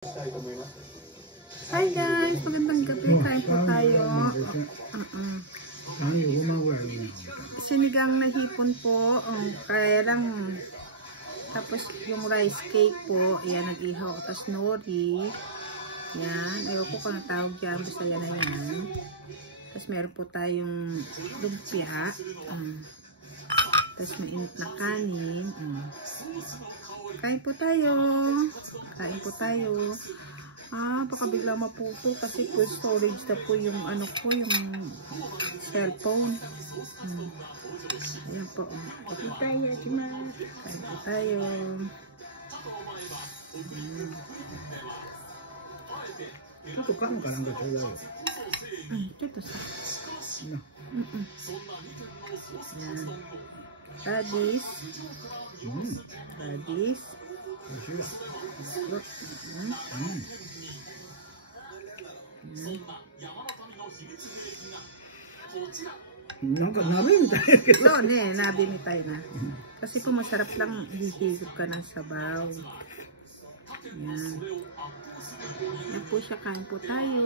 Hi guys, magandang gabi. Kain po tayo. Sinigang na hipon po. Kaya lang, tapos yung rice cake po, yan, nag-ihaw. Tapos nori. Yan, ayoko kung ang tawag dyan. Basta yan na yan. Tapos meron po tayong lumpia. Tapos mainit na kanin. Kain po tayo. Kain po tayo. Baka bigla maputo kasi full storage na po yung ano po, yung cellphone. Ayan po. Kain po tayo, Timas. Kain po tayo. Ito kain ka lang dito tayo. Ito sa. Ayan. Radis. Radis. Nabi tayo. So, nabi ni tayo na. Kasi po masarap lang hihigop ka ng sabaw. Yan. Yan po siya, kain po tayo.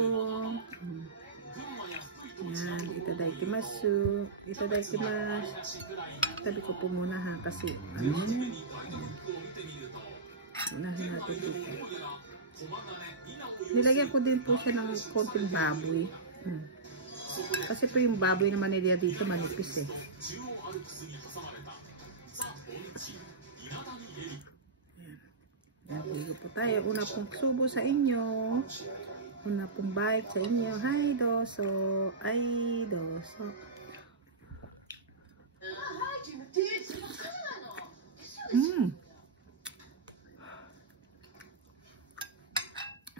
Yan, itadakimasu. Itadakimasu. Tabi ko po muna ha, kasi unahin natin dito. Nilagyan ko din po siya ng konting baboy. Kasi po yung baboy naman nila dito manipis eh. Yan, higo po tayo. Una pong subo sa inyo. Una pong bite sa inyo. Hi, doso. Ay, doso.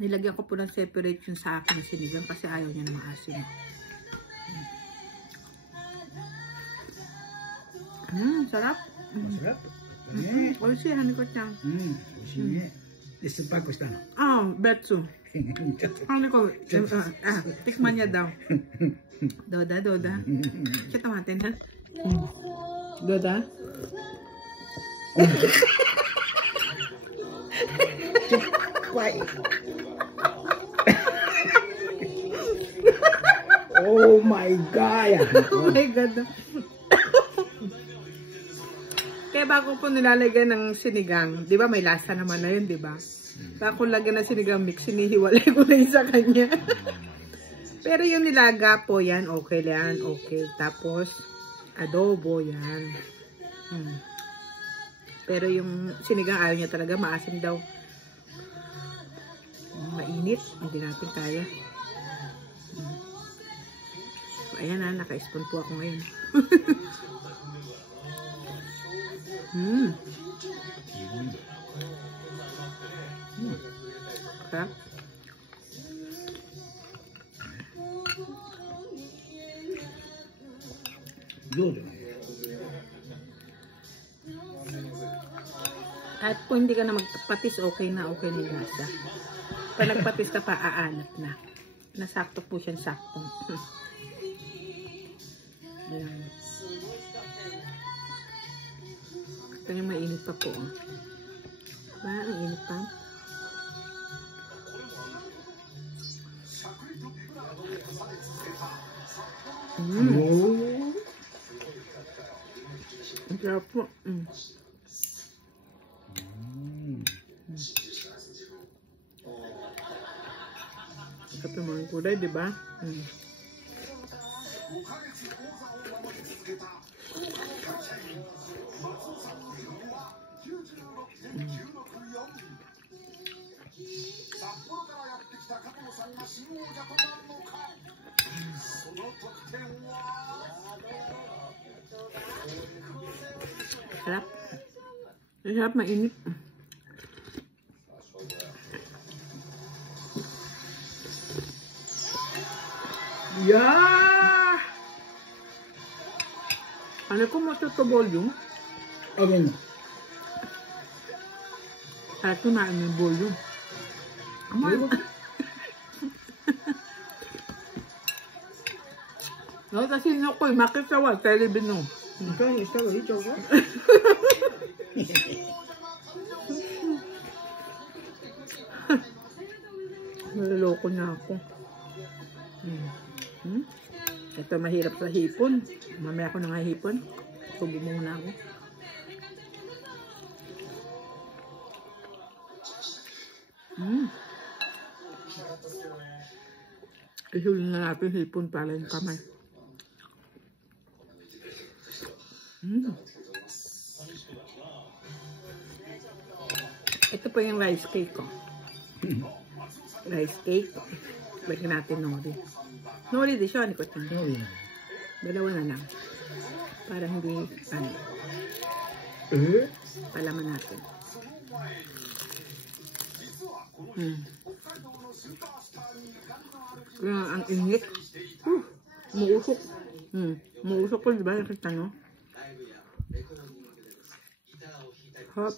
Nilagyan ko po ng separate yung sa akin na sinigang kasi ayaw niya na maasim. Sarap. Masarap. Oishi, hani ko chan. Oishi ne. Desu pa koしたの? Betsu. Hani ko, tikman niya daw. Doda. Kita matin ha. Doda. Why? Oh my God! Oh my God! Kaya bago po nilalagyan ng sinigang, di ba may lasa naman na yun, di ba? Kaya kung lagyan ng sinigang mix, sinihiwalay ko na yun sa kanya. Pero yung nilaga po, yan, okay yan, okay. Tapos, adobo, yan. Pero yung sinigang, ayaw niya talaga, maasim daw. Mainit, hindi natin kaya. So, ayan na, naka-spoon po ako ngayon. Sarap. Kahit po hindi ka na magpatis, okay na lasa. Pag nagpatis ka pa, aanat na. Nasakto po siyang saktong. Ayan. Ito yung mainit pa po. Diba? Ang init pa. Ang sarap po. Sarap yung mga kulay, diba? Sarap. Sarap, mainit. Yeah! Ano ko mo ito volume? Okay na. Ito na yung volume. No, kasi ko makita wa television. Ikaw, está bonito, ¿no? Naloko na ako. Ito mahirap sa hipon. Mamaya ako nangahipon. Tubo muna ako. Ihulin na natin hipon para yung kamay. Ito po yung rice cake ko. Rice cake. Balik natin nori. Nori di siya, nikot na. Nori na. Dalawa na lang. Para hindi, palaman natin. Kaya ang init. Muusok. Muusok ko, diba? Nakita nyo? Hop.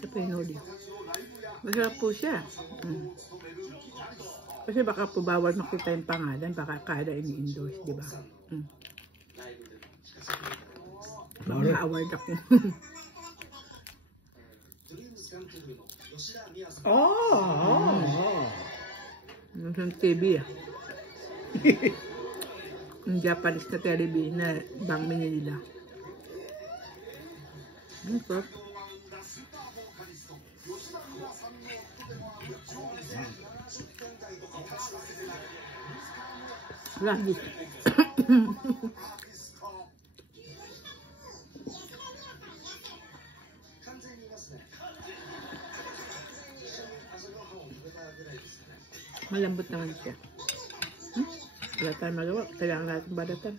Ito pa yung nori. Masarap po siya. Kasi baka po bawal makita yung pangalan, baka kada ini-endorse, di ba? Baka award ako. Nasa TV yung Japanese na television na Bang Manila. Sarap. Lagi. Malambot naman siya. Wala tayong magawa. Kailangan natin badatan.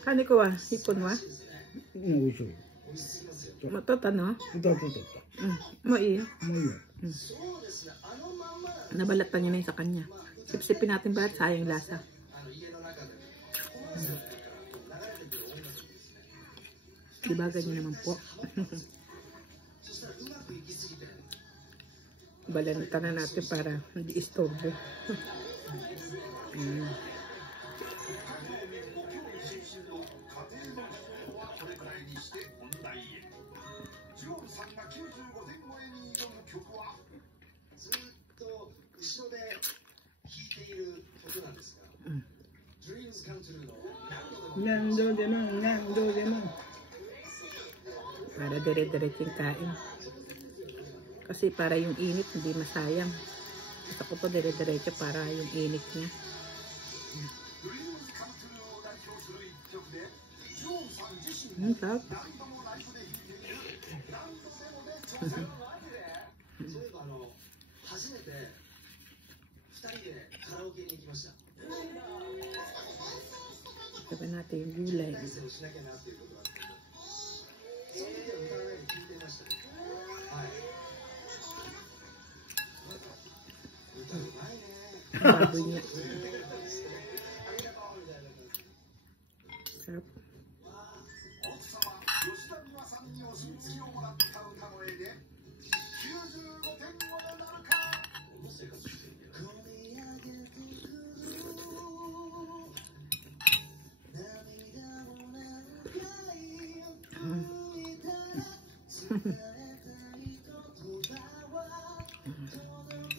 Kani ko wa? Hipon wa? Matotan no? Mo iyo? Nabalatan niya na yun sa kanya. Sip-sipin natin ba? Sayang lasa. Diba ganyan naman po. Balantan na natin para hindi istorbo. Para dire-diretsing kain. Kasi para yung init hindi masayang. Gusto ko po dire-diretso para yung init niya. Sarap. Sabi natin yung gulay. Baboy niya. Sarap.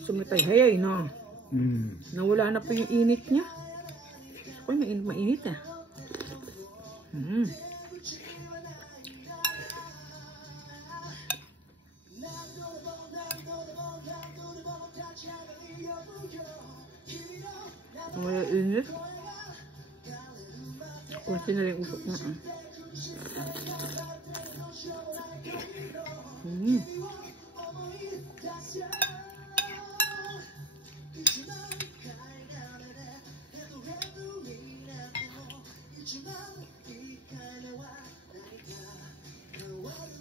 Sumitay-hayay, no? Nawala na po yung init niya. Uy, mainit ah. Nawala init. Kunti na rin usok na ah.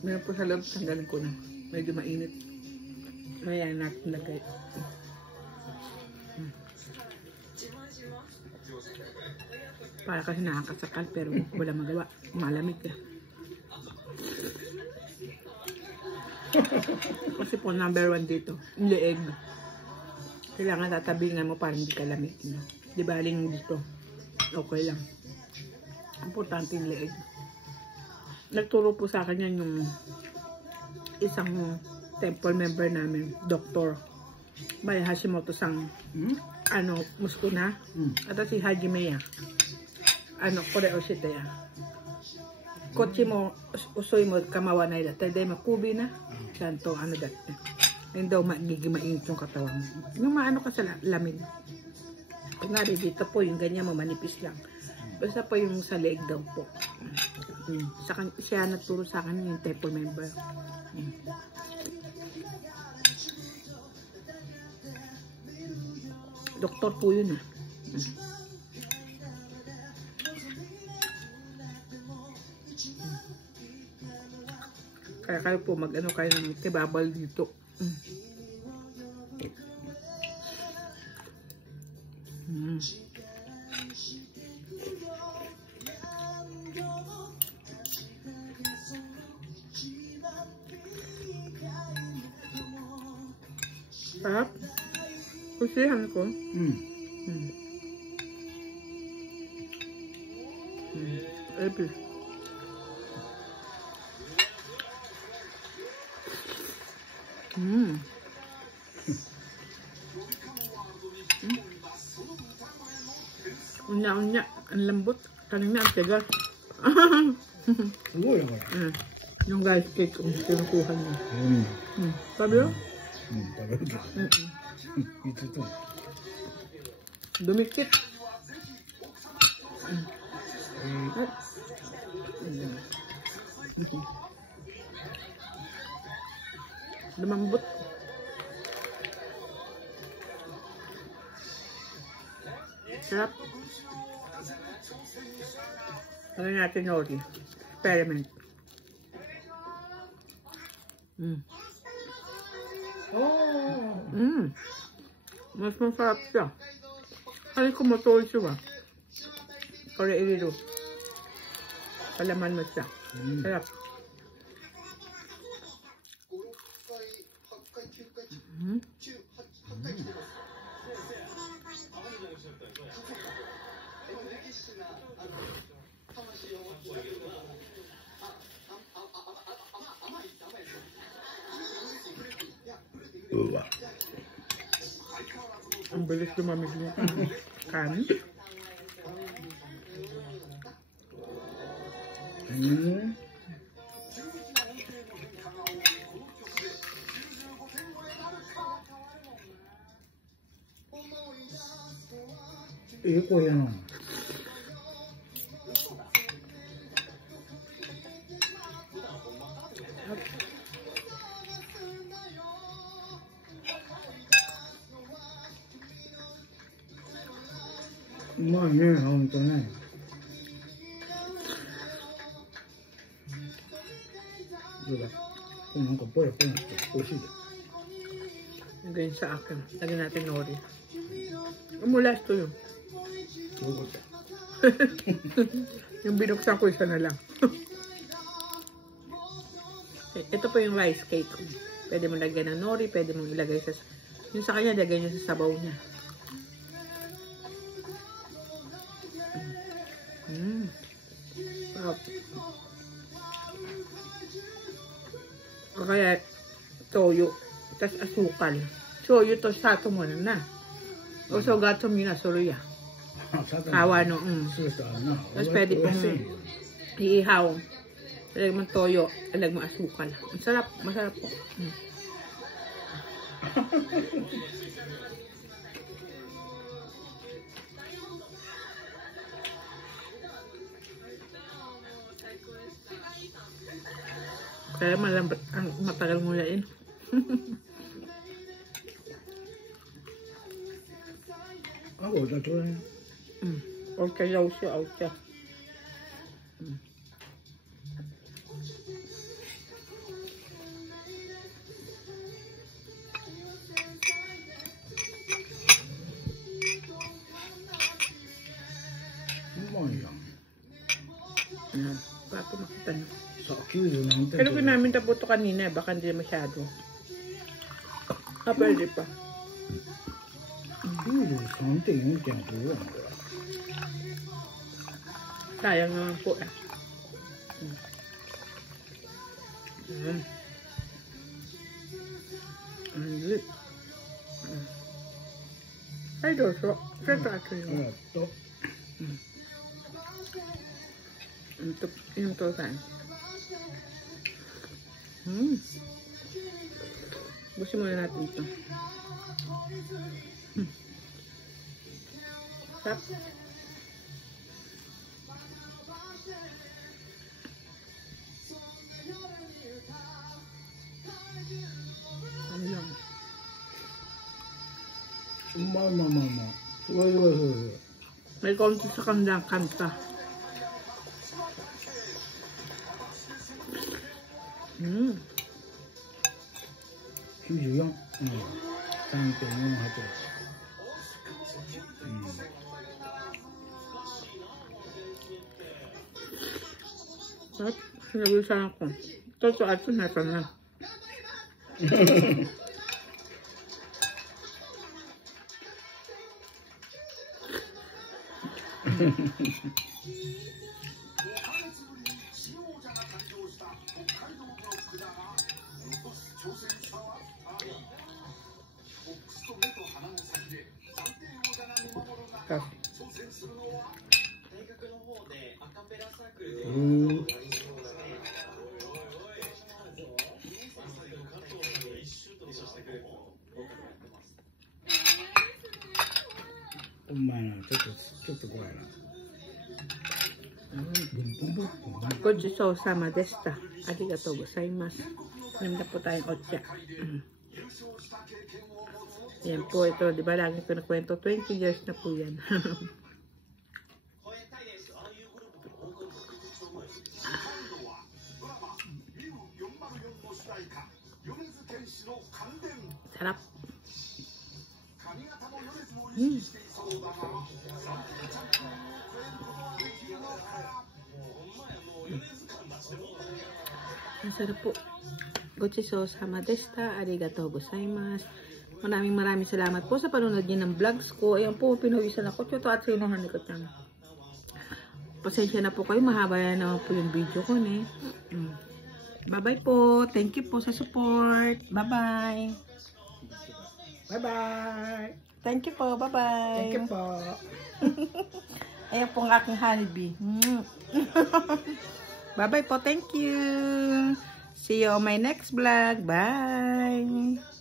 Meron po sa loob, tanggalin ko na. Medyo mainit. Maya natin lagay. Para kasi nakakasakal pero wala magawa. Malamig eh. Kasi po number 1 dito, yung leeg. Kailangan tatabingan mo para hindi ka lamig. No? Di ba aling dito? Okay lang. Importante yung leeg. Nagturo po sa akin yan yung isang temple member namin, Dr. May Hashimoto-sang Muskuna. At si Hajime ya. Koreo shite ya. Kochi mo usoy mo kamawanay da. Tede mo kubi na. Santo dati. Ayun daw magiging mainit yung katawan mo. Yung maano ka sa lamig. Kunwari dito po yung ganyan mo manipis lang. Basta po yung sa leg daw po. Siya nagturo sa akin yung temple member. Doktor po yun ah. Kaya kayo po mag-ano kayo ng kebabal dito. Sarap. Kusihan ko. Ebi. Unya-unya. Ang lambot. Kanina ang tigas. Yung guys cake kung kinukuha niya. Sabi mo? Ito to. Dumikit. Lumambot. Sarap. Lagyan natin nori. Experiment. Mas masarap siya. Kali ko matol siya. Kaya ililo. Palaman mo siya. Sarap. Ang bilis lumamig mo. Kanin. Iko yan.まあね、ほんとね。どうだ？これなんかぽやぽやして美味しいで。Lagyan sa akin. Lagyan natin nori. Umulas to yun. Yung binuksan ko isa na lang. Ito po yung rice cake. Pwede mo lagyan ng nori, pwede mo ilagay sa... Yung sa kanya, lagay niya sa sabaw niya. O kaya toyo, tas asukal. Toyo to sato mo na. O so gato mo na suruya. Hawa no. Tapos pwede pong iihaw. Alag mo toyo, alag mo asukal. Ang sarap, masarap po. Kaya malambot ang matagal mo yain. Ako, dato na yan. Huwag kayaw siya, out siya. Kung makita niyo. Sa 90 なんて。 Pero namin tapos ito kanina, baka hindi masyado. Pwede pa. 93.4 円これ。 Sayang naman po eh. Ay, doso. Ito ato yun. Yung to saan. Busin muna natin ito. Sarap. Ano lang. まあまあまあまあ。すごいすごいすごいすごい。 May konti sa kanilang kanta. 94。3.48。At sinabihan ako. Totoo at nasa na.お前な、ちょっと怖いな。ごちそうさまでした。ありがとうございます。Nanda po tayong otya. Yan po, ito, di ba lagi ko nakwento, 20 years na po yan. Sarap. Ang sarap po. Gochiso sama deshita. Arigatou gozaimasu. Maraming salamat po sa panonood niyo ng vlogs ko. Ayan po, pinuwisan ako. Chuto at sinuhan ko tang. Pasensya na po kayo. Mahaba na naman po yung video ko. Bye-bye po. Thank you po sa support. Bye-bye. Bye-bye. Thank you po. Bye-bye. Thank you po. Ayan po ang aking honeybee. Bye-bye po. Thank you. See you on my next vlog. Bye.